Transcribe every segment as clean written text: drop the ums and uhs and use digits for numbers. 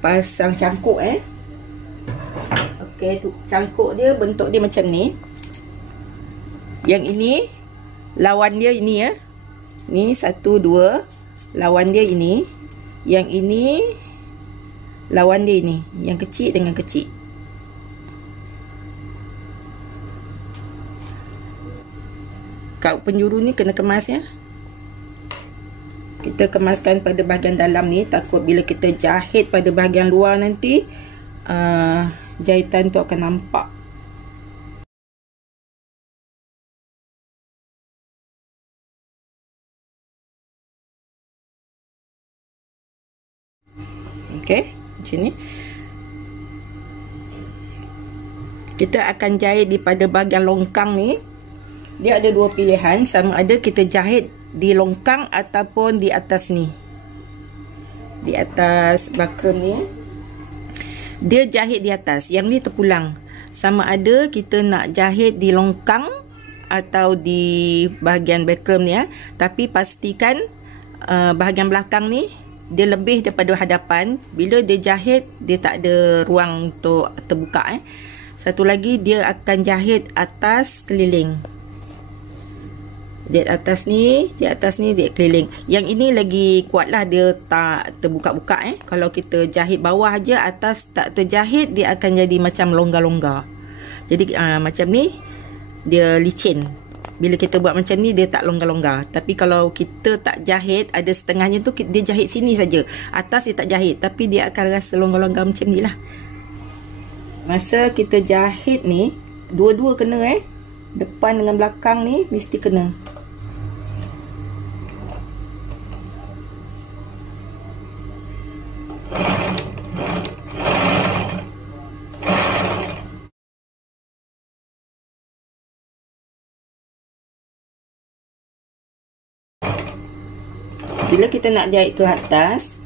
pasang cangkuk Okey, cangkuk dia bentuk dia macam ni. Yang ini lawan dia ini ya. Ni 1 2, lawan dia ini. Yang ini lawan dia ini, yang kecil dengan kecil. Kau penjuru ni kena kemas ya. Kita kemaskan pada bahagian dalam ni, takut bila kita jahit pada bahagian luar nanti jahitan tu akan nampak. Okey, macam ni. Kita akan jahit di pada bahagian longkang ni. Dia ada dua pilihan, sama ada kita jahit di longkang ataupun di atas ni. Di atas bakram ni. Dia jahit di atas, yang ni terpulang. Sama ada kita nak jahit di longkang atau di bahagian bakram ni ya. Tapi pastikan bahagian belakang ni dia lebih daripada hadapan. Bila dia jahit, dia tak ada ruang untuk terbuka Satu lagi, dia akan jahit atas keliling. Jahit atas ni, jahit keliling. Yang ini lagi kuatlah, dia tak terbuka-buka Kalau kita jahit bawah aja, atas tak terjahit, dia akan jadi macam longgar-longgar. Jadi macam ni dia licin. Bila kita buat macam ni, dia tak longgar-longgar. Tapi kalau kita tak jahit, ada setengahnya tu dia jahit sini saja, atas dia tak jahit, tapi dia akan rasa longgar-longgar macam ni lah. Masa kita jahit ni, dua-dua kena depan dengan belakang ni mesti kena. Bila kita nak jahit ke atas,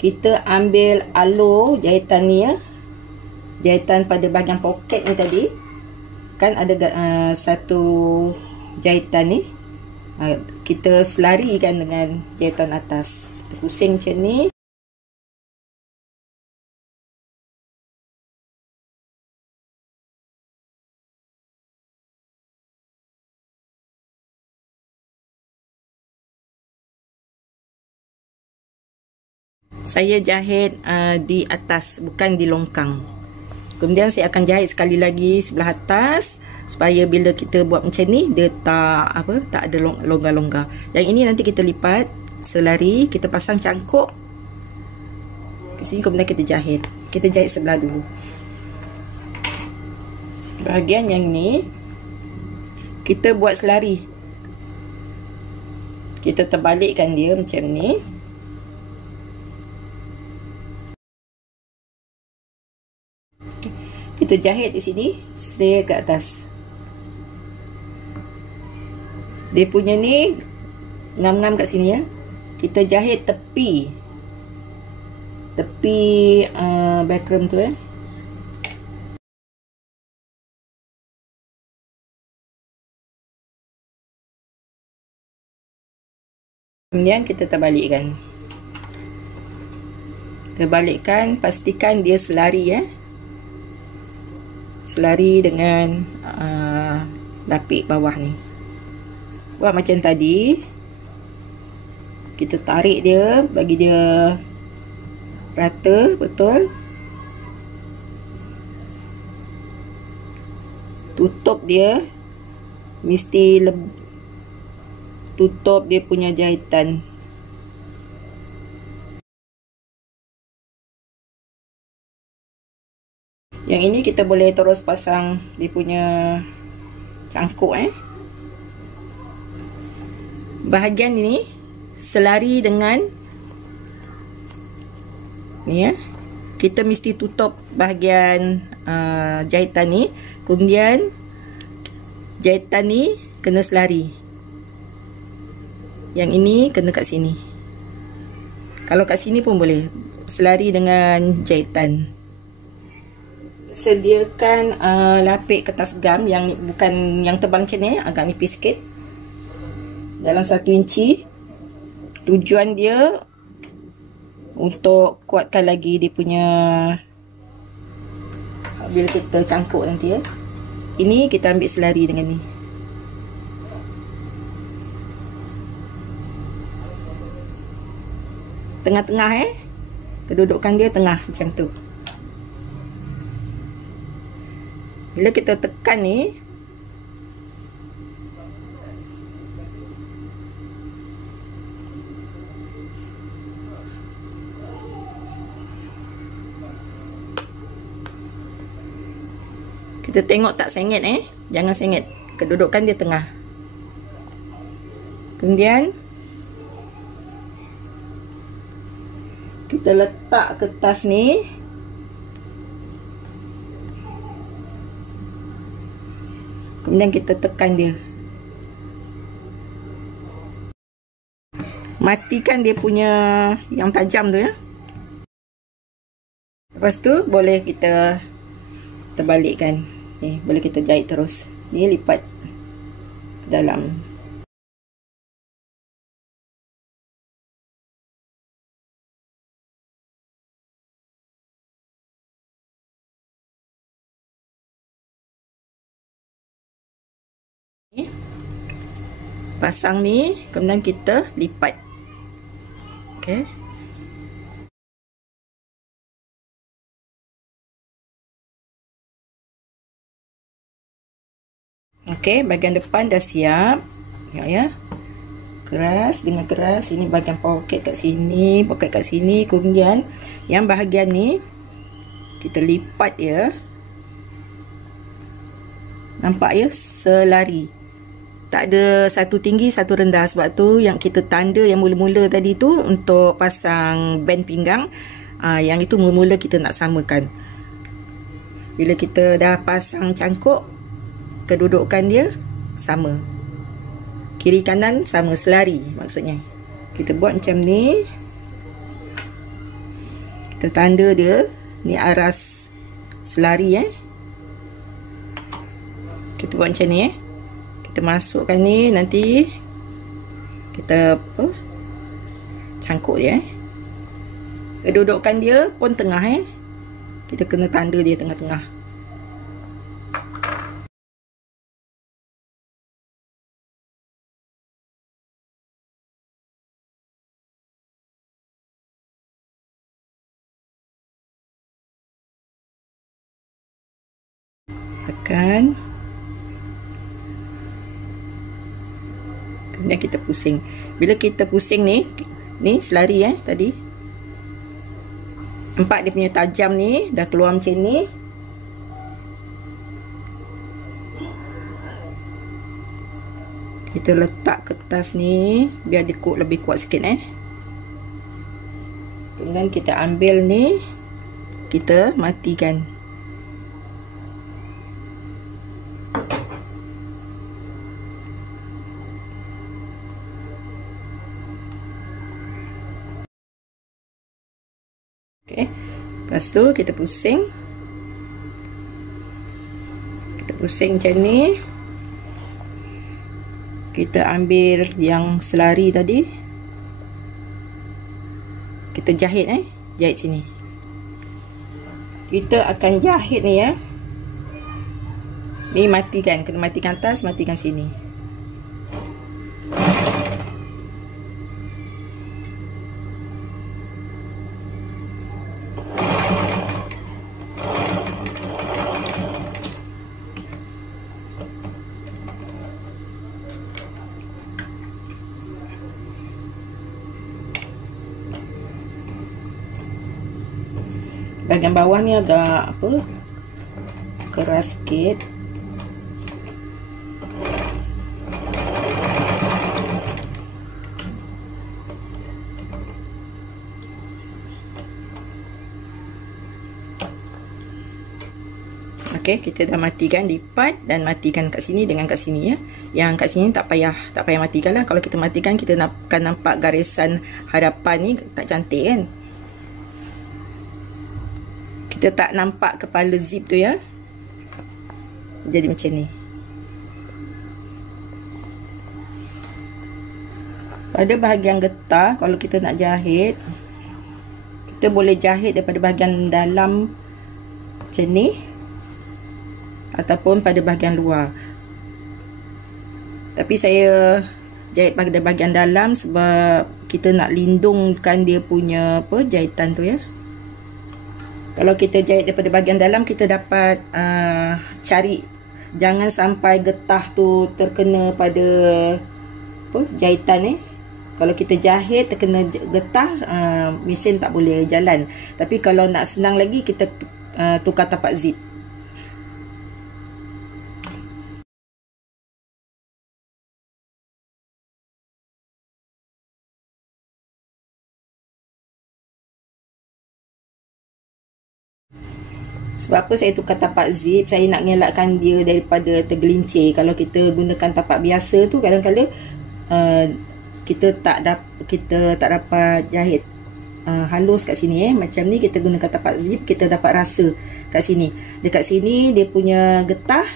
kita ambil alur jahitan ni ya. Jahitan pada bahagian poket ni tadi. Kan ada satu jahitan ni. Kita selarikan dengan jahitan atas. Kita pusing macam ni. Saya jahit di atas, bukan di longkang. Kemudian saya akan jahit sekali lagi sebelah atas, supaya bila kita buat macam ni, dia tak ada longgar-longgar. Yang ini nanti kita lipat selari, kita pasang cangkuk ke sini, kemudian kita jahit. Kita jahit sebelah dulu. Bahagian yang ni kita buat selari. Kita terbalikkan dia macam ni. Kita jahit di sini, straight ke atas. Dia punya ni ngam-ngam kat sini ya. Kita jahit tepi bakram tu Kemudian kita terbalikkan. Pastikan dia selari selari dengan lapik bawah ni. Buat macam tadi. Kita tarik dia, bagi dia rata betul. Tutup dia, mesti tutup dia punya jahitan. Yang ini kita boleh terus pasang dia punya cangkuk Bahagian ini selari dengan ni kita mesti tutup bahagian jahitan ni. Kemudian jahitan ni kena selari. Yang ini kena kat sini. Kalau kat sini pun boleh selari dengan jahitan. Sediakan lapik kertas gam yang bukan yang tebal macam ni, agak nipis sikit, dalam 1 inci. Tujuan dia untuk kuatkan lagi dia punya bila kita cangkuk nanti ya. Ini kita ambil selari dengan ni. Tengah-tengah kedudukan dia tengah macam tu. Bila kita tekan ni, kita tengok tak sengit jangan sengit. Kedudukan dia tengah. Kemudian kita letak kertas ni. Kemudian kita tekan dia. Matikan dia punya yang tajam tu ya. Lepas tu boleh kita terbalikkan. Ni boleh kita jahit terus. Ni lipat ke dalam. Pasang ni, kemudian kita lipat. Okey. Okey, bahagian depan dah siap. Tengok ya. Keras dengan keras. Ini bahagian poket kat sini, poket kat sini. Kemudian yang bahagian ni kita lipat ya. Nampak ya, selari. Tak ada satu tinggi satu rendah. Sebab tu yang kita tanda yang mula-mula tadi tu untuk pasang band pinggang, yang itu mula-mula kita nak samakan. Bila kita dah pasang cangkuk, kedudukan dia sama. Kiri kanan sama, selari maksudnya. Kita buat macam ni. Kita tanda dia. Ni aras selari Kita buat macam ni Kita masukkan ni, nanti kita cangkuk dia Kedudukan dia pun tengah Kita kena tanda dia tengah-tengah. Tekan. Kemudian kita pusing. Bila kita pusing ni selari tadi. Nampak dia punya tajam ni dah keluar macam ni. Kita letak kertas ni biar dia lebih kuat sikit Kemudian kita ambil ni, kita matikan. Okey. Lepas tu kita pusing. Kita pusing macam ni. Kita ambil yang selari tadi. Kita jahit jahit sini. Kita akan jahit ni Ni matikan, kena matikan atas, matikan sini. Bahagian bawah ni agak keras sikit. Okey, kita dah matikan lipat dan matikan kat sini dengan kat sini Yang kat sini tak payah matikan lah. Kalau kita matikan, kita akan nampak garisan hadapan ni tak cantik kan. Kita tak nampak kepala zip tu Jadi macam ni. Pada bahagian getah, kalau kita nak jahit, Kita boleh jahit daripada bahagian dalam macam ni ataupun pada bahagian luar. Tapi saya jahit pada bahagian dalam sebab kita nak lindungkan dia punya jahitan tu ya. Kalau kita jahit daripada bahagian dalam, kita dapat cari jangan sampai getah tu terkena pada jahitan ni. Kalau kita jahit terkena getah, mesin tak boleh jalan. Tapi kalau nak senang lagi, kita tukar tapak zip. Sebab apa saya tukar tapak zip? Saya nak ngelakkan dia daripada tergelincir. Kalau kita gunakan tapak biasa tu, kadang-kadang kita tak dapat jahit halus kat sini Macam ni kita gunakan tapak zip, kita dapat rasa kat sini. Dekat sini dia punya getah,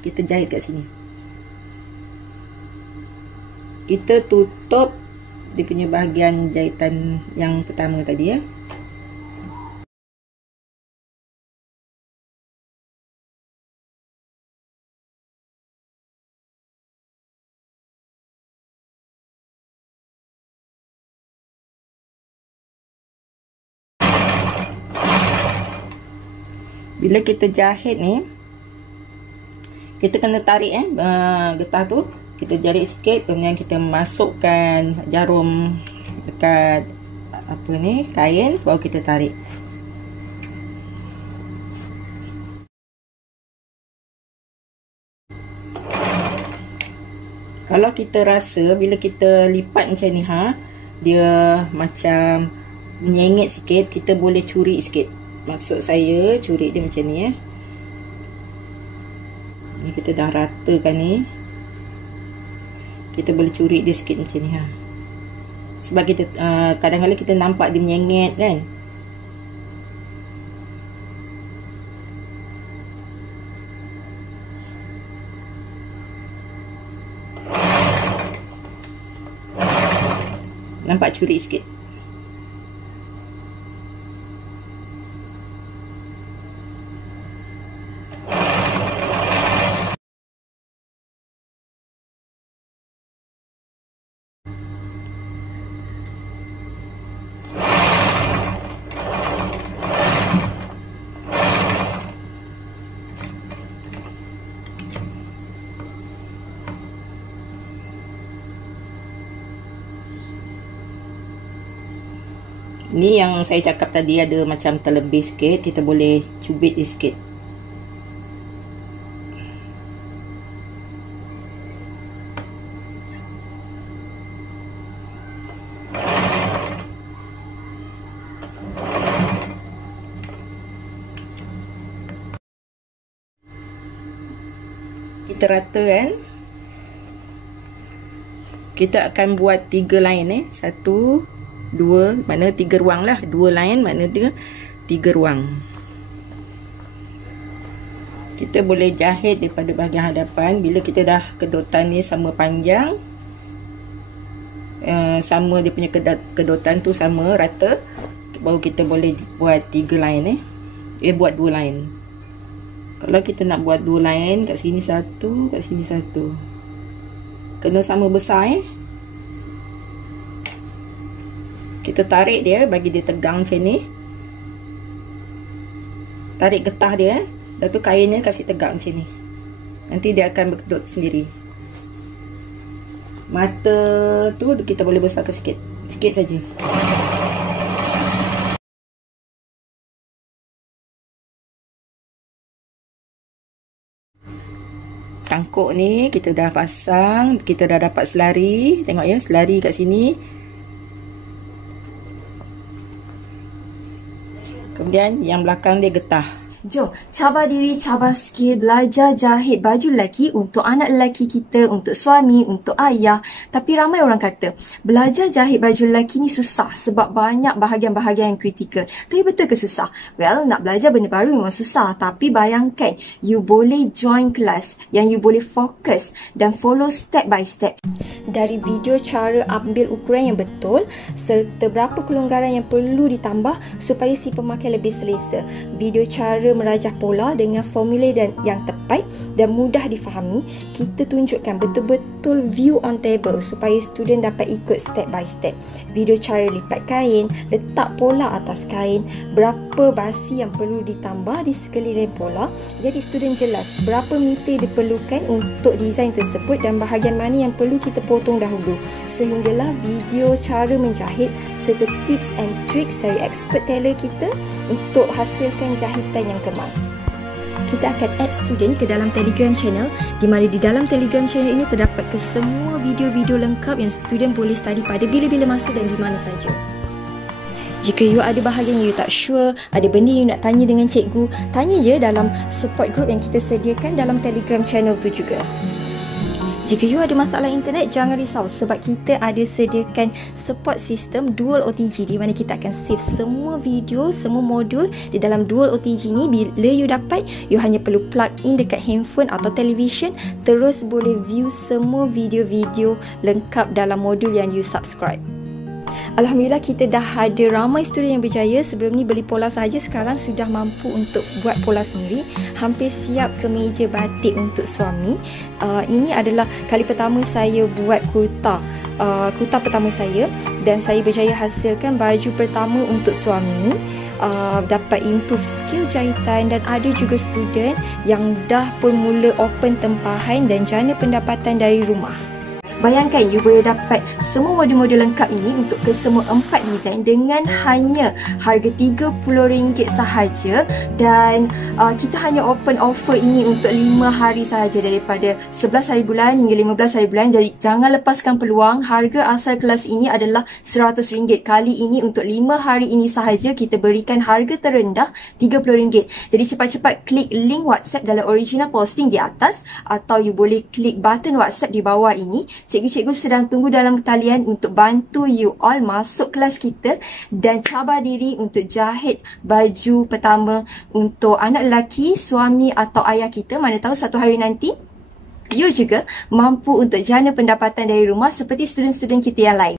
kita jahit kat sini. Kita tutup dia punya bahagian jahitan yang pertama tadi ya. Bila kita jahit ni, kita kena tarik getah tu. Kita jarik sikit, kemudian kita masukkan jarum dekat kain, baru kita tarik. Kalau kita rasa bila kita lipat macam ni dia macam menyengit sikit, kita boleh curi sikit. Maksud saya curi dia macam ni Ni kita dah ratakan ni. Kita boleh curi dia sikit macam ni Sebab kita kadang-kadang kita nampak dia menyengit kan. Nampak curi sikit. Ni yang saya cakap tadi ada macam terlebih sikit, kita boleh cubit dia sikit. Kita rata kan. Kita akan buat 3 line 1, 2, makna 3 ruang lah. 2 line makna 3 ruang. Kita boleh jahit daripada bahagian hadapan. Bila kita dah kedutan ni sama panjang, sama dia punya kedutan tu sama rata, baru kita boleh buat 3 line buat 2 line. Kalau kita nak buat 2 line, kat sini 1, kat sini 1, kena sama besar Kita tarik dia, bagi dia tegang macam ni. Tarik getah dia Lepas tu kainnya kasih tegak macam ni. Nanti dia akan berkedut sendiri. Mata tu kita boleh besarkan sikit. Sikit saja. Cangkuk ni kita dah pasang. Kita dah dapat selari. Tengok ya, selari kat sini. Kemudian yang belakang dia getah. Jom, cabar diri, cabar skill, belajar jahit baju lelaki untuk anak lelaki kita, untuk suami, untuk ayah. Tapi ramai orang kata, belajar jahit baju lelaki ni susah sebab banyak bahagian-bahagian yang kritikal. Tapi betul ke susah? Well, nak belajar benda baru memang susah. Tapi bayangkan, you boleh join kelas yang you boleh fokus dan follow step by step. Dari video cara ambil ukuran yang betul serta berapa kelonggaran yang perlu ditambah supaya si pemakai lebih selesa. Video cara merajah pola dengan formula yang tepat dan mudah difahami. Kita tunjukkan betul-betul view on table supaya student dapat ikut step by step. Video cara lipat kain, letak pola atas kain, berapa basi yang perlu ditambah di sekeliling pola. Jadi student jelas berapa meter diperlukan untuk desain tersebut dan bahagian mana yang perlu kita potong dahulu. Sehinggalah video cara menjahit serta tips and tricks dari expert tailor kita untuk hasilkan jahitan yang kemas. Kita akan add student ke dalam Telegram channel, di mana di dalam Telegram channel ini terdapat kesemua video-video lengkap yang student boleh study pada bila-bila masa dan di mana saja. Jika you ada bahagian you tak sure, ada benda you nak tanya dengan cikgu, tanya je dalam support group yang kita sediakan dalam Telegram channel tu juga. Jika you ada masalah internet, jangan risau sebab kita ada sediakan support system dual OTG di mana kita akan save semua video, semua modul di dalam dual OTG ni. Bila you dapat, you hanya perlu plug in dekat handphone atau television, terus boleh view semua video-video lengkap dalam modul yang you subscribe. Alhamdulillah kita dah ada ramai student yang berjaya. Sebelum ni beli pola saja, sekarang sudah mampu untuk buat pola sendiri. Hampir siap kemeja batik untuk suami. Ini adalah kali pertama saya buat kurta pertama saya, dan saya berjaya hasilkan baju pertama untuk suami. Dapat improve skill jahitan, dan ada juga student yang dah pun mula open tempahan dan jana pendapatan dari rumah. Bayangkan you boleh dapat semua modul-modul lengkap ini untuk kesemua 4 design dengan hanya harga RM30 sahaja, dan kita hanya open offer ini untuk 5 hari sahaja, daripada 11 hari bulan hingga 15 hari bulan. Jadi jangan lepaskan peluang. Harga asal kelas ini adalah RM100. Kali ini untuk 5 hari ini sahaja kita berikan harga terendah RM30. Jadi cepat-cepat klik link WhatsApp dalam original posting di atas, atau you boleh klik button WhatsApp di bawah ini. Cikgu-cikgu sedang tunggu dalam talian untuk bantu you all masuk kelas kita dan cabar diri untuk jahit baju pertama untuk anak lelaki, suami atau ayah kita. Mana tahu satu hari nanti you juga mampu untuk jana pendapatan dari rumah seperti student-student kita yang lain.